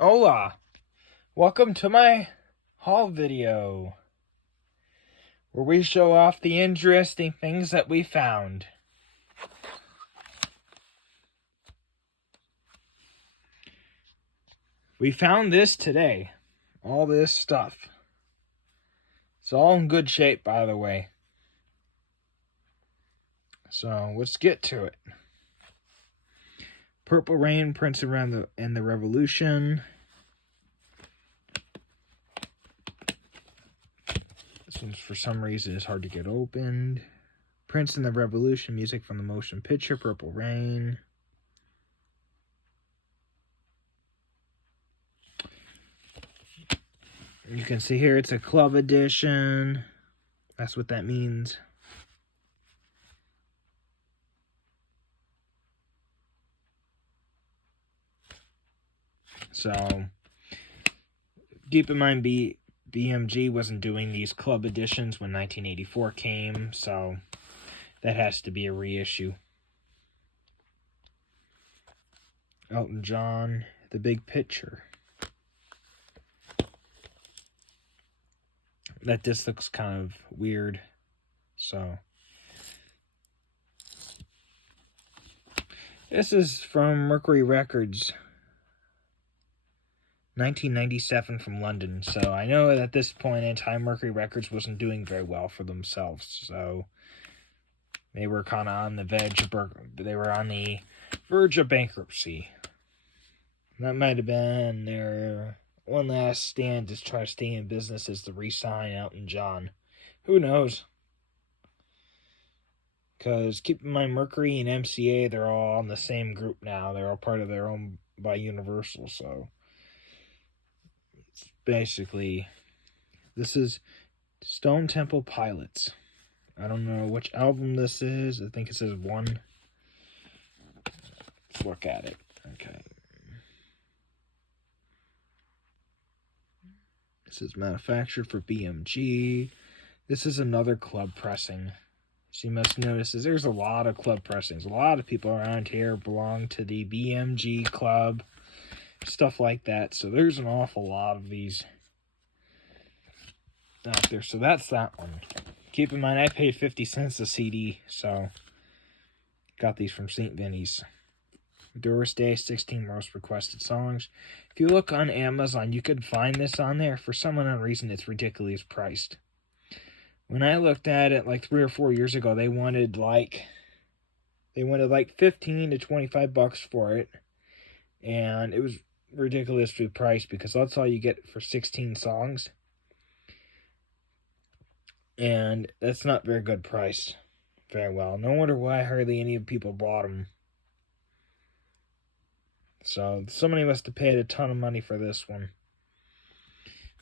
Hola! Welcome to my haul video, where we show off the interesting things that we found. We found this today. All this stuff. It's all in good shape, by the way. So, let's get to it. Purple Rain, Prince and the Revolution. This one's, for some reason, is hard to get opened. Prince and the Revolution, music from the motion picture, Purple Rain. You can see here it's a club edition. That's what that means. So, keep in mind, BMG wasn't doing these club editions when 1984 came, so that has to be a reissue. Elton John, The Big Picture. That disc looks kind of weird, so. This is from Mercury Records. 1997 from London. So I know at this point in time, Mercury Records wasn't doing very well for themselves. So they were kind of on the verge of bankruptcy. That might have been their one last stand to try to stay in business, is to re-sign Elton John. Who knows? Because keep in mind, Mercury and MCA, they're all in the same group now. They're all part of their own by Universal. So basically, this is Stone Temple Pilots. I don't know which album this is. I think it says 1. Let's look at it. Okay. This is manufactured for BMG. This is another club pressing. So you must notice there's a lot of club pressings. A lot of people around here belong to the BMG club. Stuff like that. So there's an awful lot of these out there. So that's that one. Keep in mind, I paid 50 cents a CD, so got these from St. Vinny's. Doris Day, 16 most requested songs. If you look on Amazon, you could find this on there. For some unknown reason, it's ridiculously priced. When I looked at it like 3 or 4 years ago, they wanted like 15 to 25 bucks for it, and it was ridiculously priced because that's all you get for 16 songs. And that's not very good price. Very well. No wonder why hardly any people bought them. So somebody must have paid a ton of money for this one,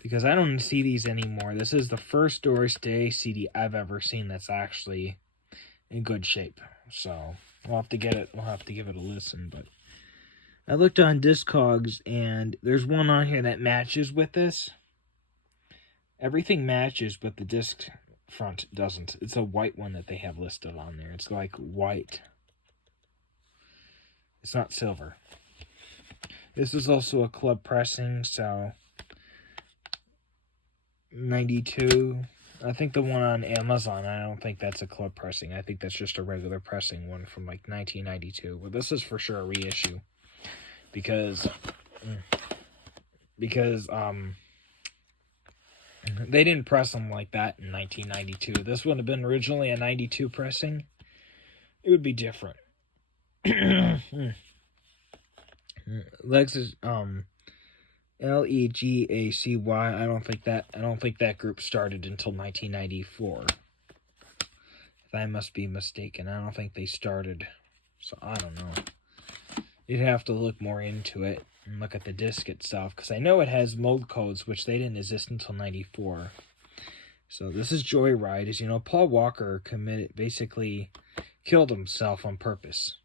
because I don't see these anymore. This is the first Doris Day CD I've ever seen that's actually in good shape. So we'll have to get it. We'll have to give it a listen. But I looked on Discogs, and there's one on here that matches with this. Everything matches, but the disc front doesn't. It's a white one that they have listed on there. It's like white. It's not silver. This is also a club pressing, so 92. I think the one on Amazon, I don't think that's a club pressing. I think that's just a regular pressing one from like 1992. But this is for sure a reissue, because they didn't press them like that in 1992. This would have been originally a 92 pressing. It would be different. Lexus, Legacy. I don't think that group started until 1994. If I must be mistaken, I don't think they started. So I don't know. You'd have to look more into it and look at the disc itself, because I know it has mold codes, which they didn't exist until 94. So this is Joyride. As you know, Paul Walker basically killed himself on purpose,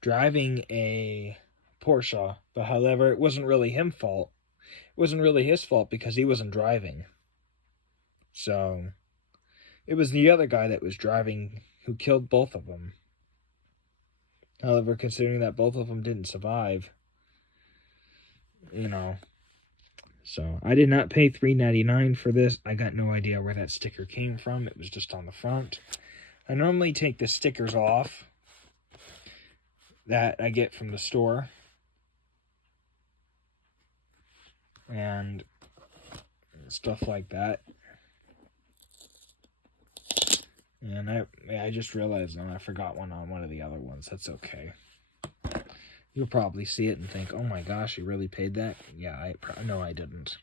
driving a Porsche. But however, it wasn't really his fault. It wasn't really his fault because he wasn't driving. So it was the other guy that was driving who killed both of them. However, considering that both of them didn't survive, you know. So I did not pay $3.99 for this. I got no idea where that sticker came from. It was just on the front. I normally take the stickers off that I get from the store. And stuff like that. And I just realized I forgot one on one of the other ones. That's okay. You'll probably see it and think, oh my gosh, you really paid that? Yeah, no, I didn't.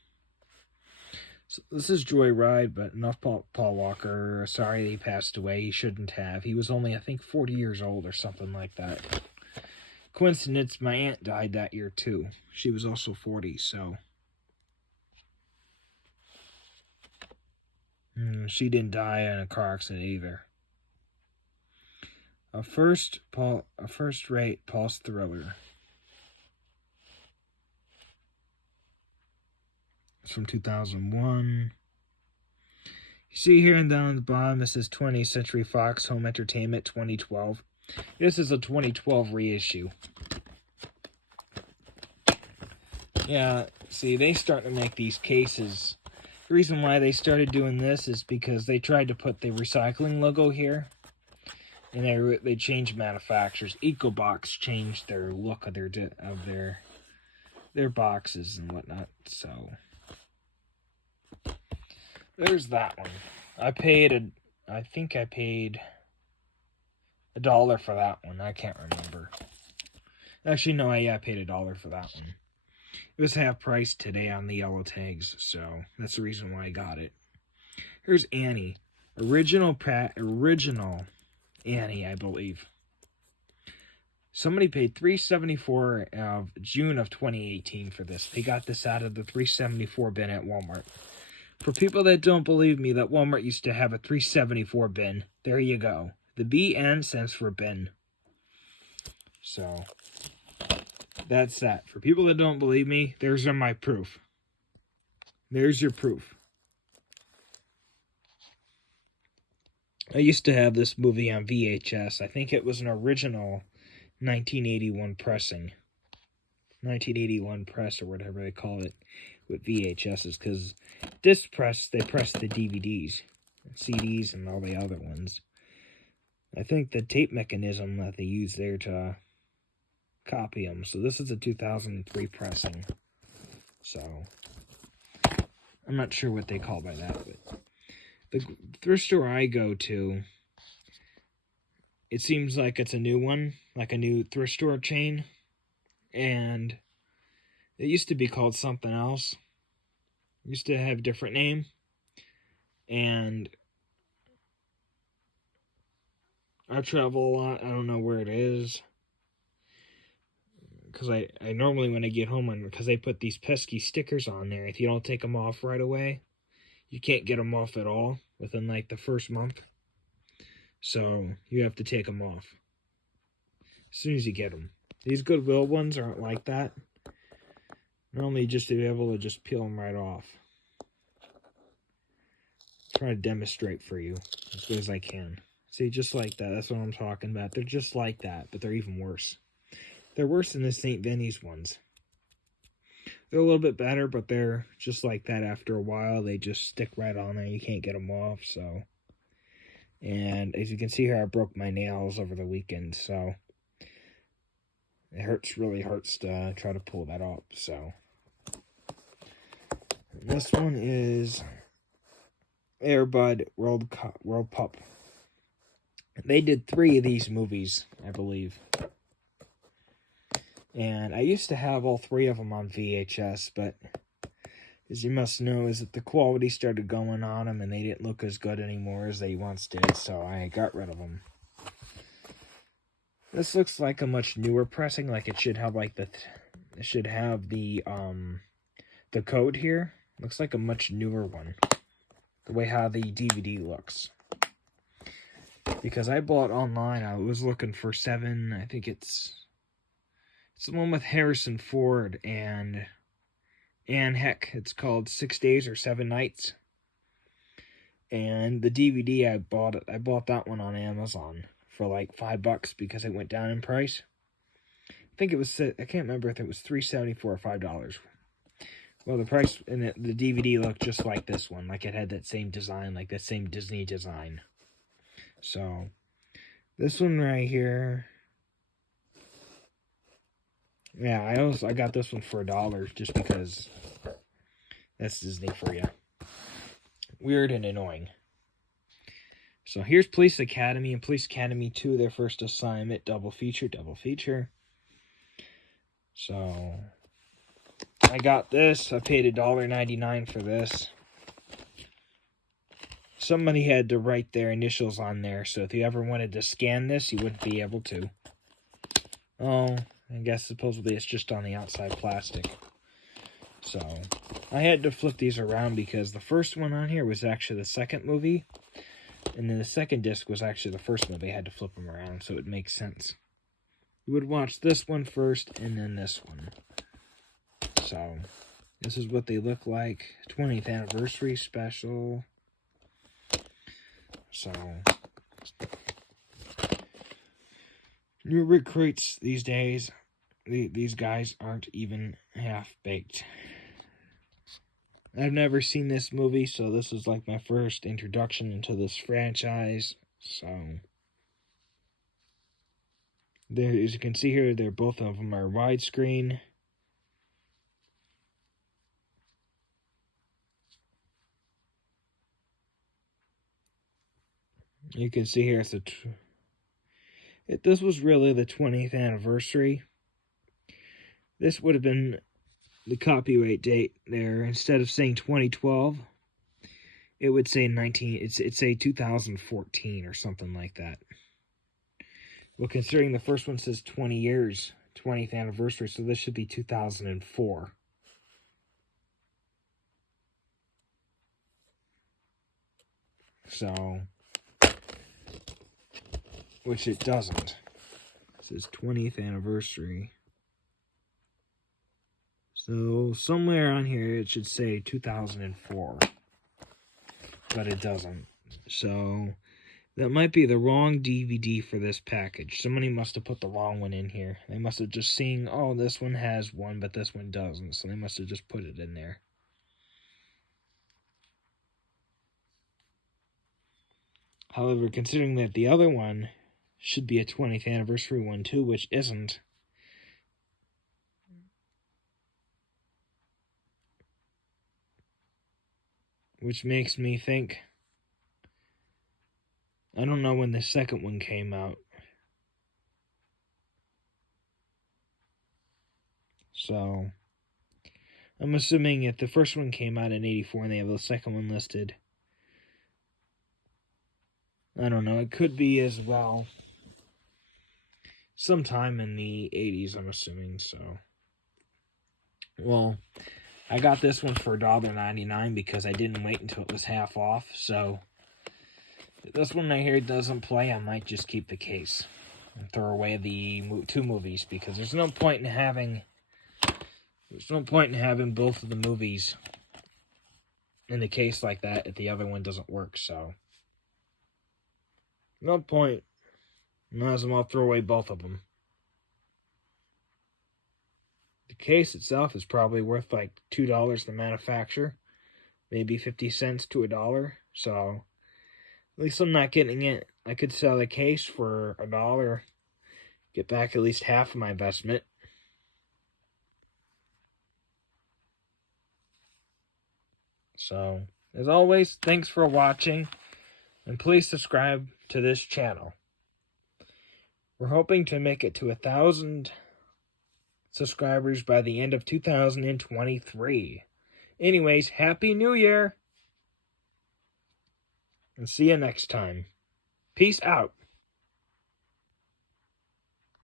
So this is Joyride, but enough Paul Walker. Sorry he passed away. He shouldn't have. He was only, I think, 40 years old or something like that. Coincidence, my aunt died that year too. She was also 40, so... she didn't die in a car accident either. A first-rate pulse thriller. It's from 2001. You see here and down at the bottom, this is 20th Century Fox Home Entertainment 2012. This is a 2012 reissue. Yeah, see, they start to make these cases. The reason why they started doing this is because they tried to put the recycling logo here. And they changed manufacturers. EcoBox changed their look of their boxes and whatnot. So there's that one. I think I paid $1 for that one. I can't remember. Actually, no, I paid $1 for that one. It was half price today on the yellow tags, so that's the reason why I got it. Here's Annie. Original Annie, I believe. Somebody paid $3.74 of June of 2018 for this. They got this out of the $3.74 bin at Walmart. For people that don't believe me that Walmart used to have a $3.74 bin, there you go. The BN stands for bin. So, that's that. For people that don't believe me, there's my proof. There's your proof. I used to have this movie on VHS. I think it was an original 1981 pressing. 1981 press or whatever they call it with VHSs. Because disc press, they press the DVDs, CDs, and all the other ones. I think the tape mechanism that they use there to copy them. So this is a 2003 pressing. So I'm not sure what they call by that, but the thrift store I go to, it seems like it's a new one, like a new thrift store chain, and it used to be called something else. It used to have a different name, and I travel a lot. I don't know where it is, because I normally, when I get home, because they put these pesky stickers on there, if you don't take them off right away, you can't get them off at all within like the first month. So you have to take them off as soon as you get them. These Goodwill ones aren't like that. Normally just to be able to just peel them right off. Try to demonstrate for you as good as I can. See, just like that. That's what I'm talking about. They're just like that, but they're even worse. They're worse than the St. Vinny's ones. They're a little bit better, but they're just like that after a while. They just stick right on there. You can't get them off, so. And as you can see here, I broke my nails over the weekend, so. It really hurts to try to pull that up, so. And this one is Air Bud World Pup. They did 3 of these movies, I believe. And I used to have all 3 of them on VHS, but as you must know, is that the quality started going on them, and they didn't look as good anymore as they once did, so I got rid of them. This looks like a much newer pressing, like it should have like it should have the code here. Looks like a much newer one. The way how the DVD looks. Because I bought online, I was looking for 7, I think it's the one with Harrison Ford and Anne Heck. It's called 6 Days or 7 Nights. And the DVD I bought that one on Amazon for like $5 because it went down in price. think it was, I can't remember if it was $3.74 or $5. Well, the price in the DVD looked just like this one. Like it had that same design, like that same Disney design. So, this one right here. Yeah, I got this one for $1 just because that's Disney for you. Weird and annoying. So here's Police Academy and Police Academy 2, their first assignment, double feature. So I got this. I paid $1.99 for this. Somebody had to write their initials on there, so if you ever wanted to scan this, you wouldn't be able to. Oh, I guess supposedly it's just on the outside plastic. So I had to flip these around because the first one on here was actually the second movie, and then the second disc was actually the first movie. I had to flip them around so it makes sense. You would watch this one first and then this one. So this is what they look like. 20th anniversary special. So new recruits these days, these guys aren't even half-baked. I've never seen this movie, so this is like my first introduction into this franchise. So there, as you can see here, they're both of them are widescreen. You can see here this was really the 20th anniversary. This would have been the copyright date there. Instead of saying 2012, it would say it'd say 2014 or something like that. Well, considering the first one says 20 years, 20th anniversary, so this should be 2004. So, which it doesn't. It says 20th anniversary. So, somewhere on here it should say 2004. But it doesn't. So, that might be the wrong DVD for this package. Somebody must have put the wrong one in here. They must have just seen, oh, this one has one, but this one doesn't. So they must have just put it in there. However, considering that the other one should be a 20th anniversary one too, which isn't. Which makes me think, I don't know when the second one came out. So, I'm assuming if the first one came out in 84 and they have the second one listed, I don't know, it could be as well sometime in the 80s, I'm assuming, so. Well, I got this one for $1.99 because I didn't wait until it was half off, so if this one right here doesn't play, I might just keep the case and throw away the two movies because there's no point in having both of the movies in the case like that if the other one doesn't work, so no point. Might as well throw away both of them. The case itself is probably worth like $2 to manufacture, maybe 50 cents to $1, so at least I'm not getting it. I could sell the case for $1, get back at least half of my investment. So, as always, thanks for watching, and please subscribe to this channel. We're hoping to make it to 1,000 subscribers by the end of 2023. Anyways, Happy New Year! And see you next time. Peace out.